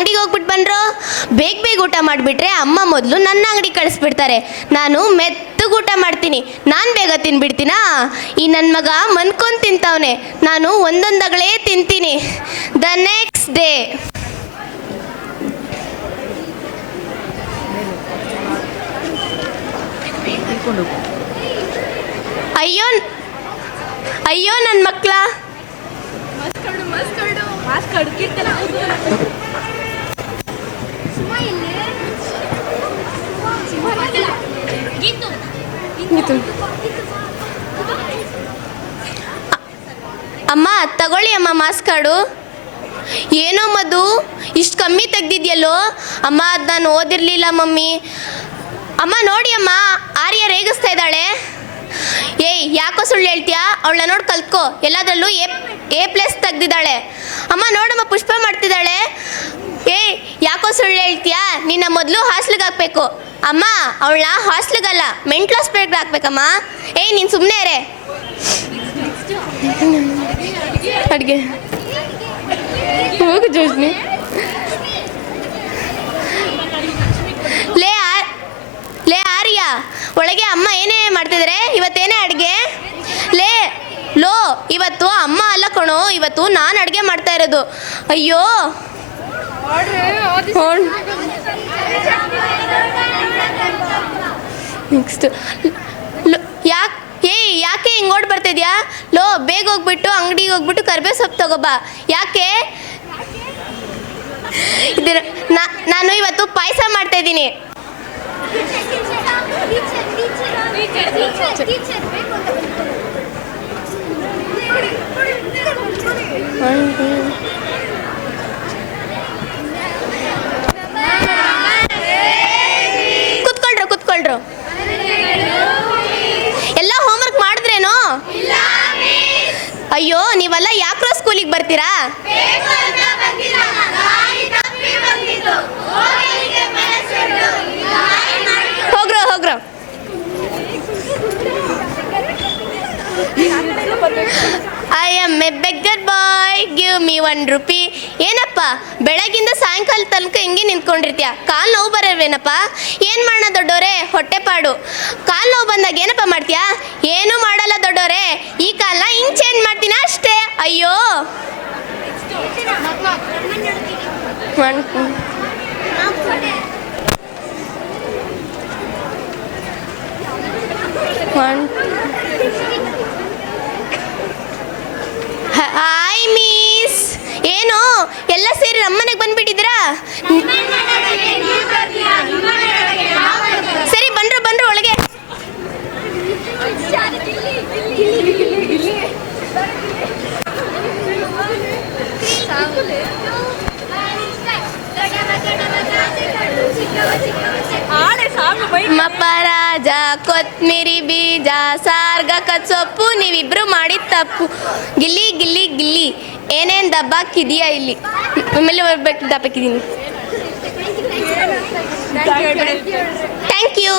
ಅಂಗಡಿಗೆ ಹೋಗ್ಬಿಟ್ಟು ಬಂದ್ರು. ಬೇಗ ಬೇಗ ಊಟ ಮಾಡಿಬಿಟ್ರೆ ಅಮ್ಮ ಮೊದಲು ನನ್ನ ಅಂಗಡಿ ಕಳಿಸ್ಬಿಡ್ತಾರೆ. ನಾನು ಮೆತ್ತಗೆ ಊಟ ಮಾಡ್ತೀನಿ. ನಾನು ಬೇಗ ತಿನ್ಬಿಡ್ತೀನಾ? ಈ ನನ್ನ ಮಗ ಮನ್ಕೊಂಡು ತಿಂತವನೆ. ನಾನು ಒಂದೊಂದಗಳೇ ತಿಂತೀನಿ. ದ ನೆಕ್ಸ್ಟ್ ಡೇ ಅಯ್ಯೋ ಅಯ್ಯೋ ನನ್ನ ಮಕ್ಕಳ, ಅಮ್ಮ ತಗೊಳ್ಳಿ ಅಮ್ಮ ಮಾಸ್ಕ್ ಕಾರ್ಡು. ಏನೋ ಮಧು ಇಷ್ಟು ಕಮ್ಮಿ ತೆಗ್ದಿದ್ಯಲ್ಲೋ. ಅಮ್ಮ ಅದು ನಾನು ಓದಿರಲಿಲ್ಲ ಮಮ್ಮಿ. ಅಮ್ಮ ನೋಡಿ ಅಮ್ಮ, ಆರ್ಯ ರೇಗಿಸ್ತಾ ಇದ್ದಾಳೆ. ಏಯ್ ಯಾಕೋ ಸುಳ್ಳು ಹೇಳ್ತೀಯಾ? ಅವಳ ನೋಡಿ ಕಲ್ತ್ಕೋ. ಎಲ್ಲದರಲ್ಲೂ A+ ತೆಗ್ದಿದ್ದಾಳೆ. ಅಮ್ಮ ನೋಡಮ್ಮ, ಪುಷ್ಪ ಮಾಡ್ತಿದ್ದಾಳೆ. ಏಯ್ ಯಾಕೋ ಸುಳ್ಳು ಹೇಳ್ತೀಯಾ? ನಿನ್ನ ಮೊದಲು ಹಾಸ್ಲಿಗೆ ಹಾಕ್ಬೇಕು. ಅಮ್ಮ ಅವಳನ್ನ ಹಾಸ್ಲಿಗಲ್ಲ, ಮೆಂಟ್ಲ್ ಹಾಸ್ಪಿಟ್ಲ್ಗೆ ಹಾಕ್ಬೇಕಮ್ಮ. ಏಯ್ ನೀನು ಸುಮ್ಮನೆ ಇರೇ. ಅಡುಗೆ ಹೋಗು ಜೋಜ್ನಿ. ಲೇ ಆರ್ಯ, ಒಳಗೆ ಅಮ್ಮ ಏನೇ ಮಾಡ್ತಿದ್ದಾರೆ? ಇವತ್ತೇನೇ ಅಡುಗೆ? ಲೋ ಇವತ್ತು ಅಮ್ಮ ಅಲ್ಲ ಕಣೋ, ಇವತ್ತು ನಾನು ಅಡುಗೆ ಮಾಡ್ತಾ ಇರೋದು. ಅಯ್ಯೋ ನೆಕ್ಸ್ಟ್ ಯಾಕೆ ಹಿಂಗೆ ಓಡ್ ಬರ್ತಿದ್ಯಾ? ಲೋ ಬೇಗ ಹೋಗ್ಬಿಟ್ಟು ಅಂಗಡಿಗೆ ಹೋಗ್ಬಿಟ್ಟು ಕರ್ಬೇವು ಸೊಪ್ಪು ತಗೋಬಾ. ಯಾಕೆ? ನಾನು ಇವತ್ತು ಪಾಯಸ ಮಾಡ್ತಾ ಇದ್ದೀನಿ. ಕುತ್ಕೊಳ್ರು. ಎಲ್ಲ ಹೋಮ್ವರ್ಕ್ ಮಾಡಿದ್ರೇನೋ? ಅಯ್ಯೋ ನೀವೆಲ್ಲ ಯಾಕ್ರೋ ಸ್ಕೂಲಿಗೆ ಬರ್ತೀರಾ? ಹೋಗ್ರೋ. I am a beggar boy, give me 1 rupee. ಏನಪ್ಪ ಬೆಳಗಿಂದ ಸಾಯಂಕಾಲ ತನಕ ಹಿಂಗೆ ನಿಂತ್ಕೊಂಡಿರ್ತೀಯ? ಕಾಲು ನೋವು ಬರಲ್ವೇನಪ್ಪ? ಏನು ಮಾಡೋಣ ದೊಡ್ಡೋರೆ, ಹೊಟ್ಟೆಪಾಡು. ಕಾಲು ನೋವು ಬಂದಾಗ ಏನಪ್ಪ ಮಾಡ್ತೀಯಾ? ಏನೂ ಮಾಡಲ್ಲ ದೊಡ್ಡೋರೆ, ಈ ಕಾಲನ್ನ ಹಿಂಗೆ ಚೇಂಜ್ ಮಾಡ್ತೀನಿ ಅಷ್ಟೇ. ಅಯ್ಯೋ ಹಾಯ್ ಮಿಸ್. ಏನು ಎಲ್ಲ ಸೇರಿ ನಮ್ಮನೆಗೆ ಬಂದ್ಬಿಟ್ಟಿದ್ದೀರಾ? ಸರಿ ಬಂದ್ರು ಒಳಗೆ. ಮಪ್ಪರಾಜ ಕೊತ್ಮಿರಿ ಬೀಜ ಸಾರ್ಗ ಕಚ್ಚೊಪ್ಪು, ನೀವಿಬ್ರು ಮಾಡಿದ ತಪ್ಪು. ಗಿಲ್ಲಿ ಏನೇನು ದಬ್ಬಾಕಿದೀಯಾ ಇಲ್ಲಿ? ಆಮೇಲೆ ಬರ್ಬೇಕು, ದಬ್ಬಾಕಿದ್ದೀನಿ. Thank you.